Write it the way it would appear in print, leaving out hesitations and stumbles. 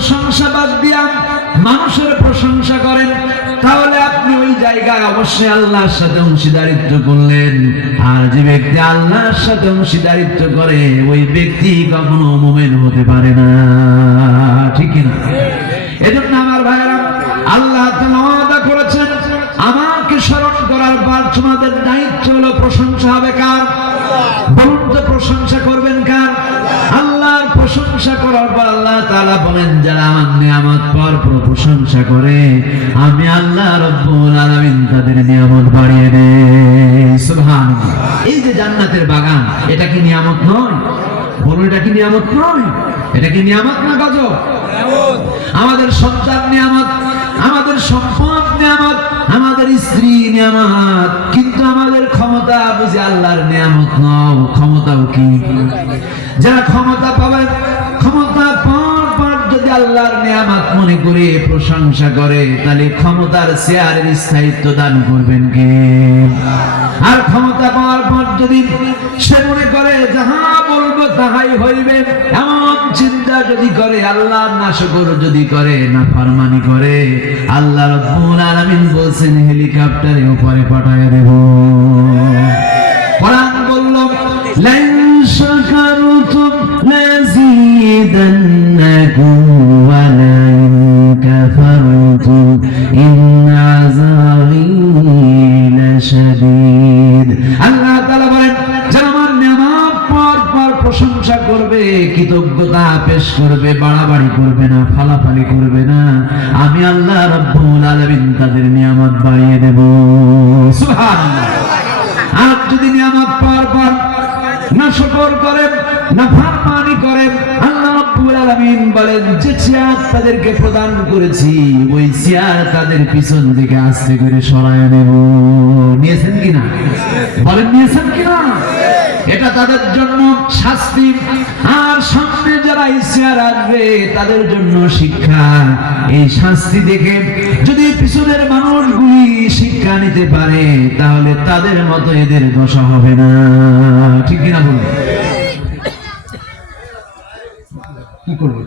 প্রশংসা বাদ দিয়া মানুষের প্রশংসা করেন, তাহলে আপনি ওই জায়গায় অবশ্যই আল্লাহর সাথে অংশীদারিত্ব করলেন। আর যে ব্যক্তি আল্লাহর সাথে অংশীদারিত্ব করে ওই ব্যক্তি কখনো মুমিন হতে পারে না, ঠিক না? এজন্য আমার ভাইরা, আল্লাহ তাআলা ওয়াদা করেছেন আমাকে স্মরণ করার পর তোমাদের দায়িত্ব হলো প্রশংসা হবে কার? বলুন তো, প্রশংসা করবেন কার? আল্লাহর প্রশংসা করার পর আল্লাহ তাআলা বলেন যারা আমার নিয়ামত পর প্রশংসা করে আমি আল্লাহ রাব্বুল আলামিন তাদের নিয়ামত বাড়িয়ে দেই। সুবহানাল্লাহ। এই যে জান্নাতের বাগান, এটা কি নিয়ামত নয়? বলুন, এটা কি নিয়ামত নয়? এটা কি নিয়ামত না গজব? আমাদের সন্তান নিয়ামত, আমাদের সম্পদ নিয়ামত, আমাদের স্ত্রী নিয়ামত, কিন্তু আমাদের ক্ষমতা বুঝি আল্লাহর নিয়ামত নয়। ক্ষমতাও কি? যারা ক্ষমতা পাবেন, ক্ষমতা পাওয়ার পর যদি আল্লাহর নিয়ামত মনে করে প্রশংসা করে, তাহলে ক্ষমতার চেয়ারের স্থায়িত্ব দান করবেন কে? আর ক্ষমতা পাওয়ার পর যদি সে মনে করে যাহা বলবো তাহাই হইবে, এমন চিন্তা যদি করে, আল্লাহর নাশকর যদি করে, নাফরমানি করে, আল্লাহ রাব্বুল আলামিন বলেন হেলিকপ্টারে উপরে পাঠায় দেব। কোরআন বলল লাইন শাকারতুম লাযীদান্নাকুম ওয়া লাইন কাফারতুম ইন্না আযাবী লাশাদীদ। আল্লাহ তাআলা বলেন যারা আমার নিয়ামত পর প্রশংসা করবে, কৃতজ্ঞতা পেশ করবে, বাড়াবাড়ি করবে না, ফালাফালি করবে না, আমি আল্লাহ রাব্বুল আলামিন তাদের নিয়ামত বাড়িয়ে দেব। সুবহানাল্লাহ। আর যদি নিয়ামত পাওয়ার পর নাশকর করেন, নাফরমানি করেন, আল্লাহ রাব্বুল আলামিন বলেন যে চেয়ার তাদেরকে প্রদান করেছি ওই চেয়ার তাদের পিছন দিকে আস্তে করে সরায় নেব। নিয়েছেন কিনা? বলেন নিয়েছেন কিনা? এটা তাদের জন্য শাস্তি, আর সামনে যারা চেয়ার আসবে তাদের জন্য শিক্ষা। এই শাস্তি দেখে যদি পিছনের মানুষগুলি শিক্ষা নিতে পারে, তাহলে তাদের মতো এদের দশা হবে না, ঠিক কিনা বলুন? কি করবো?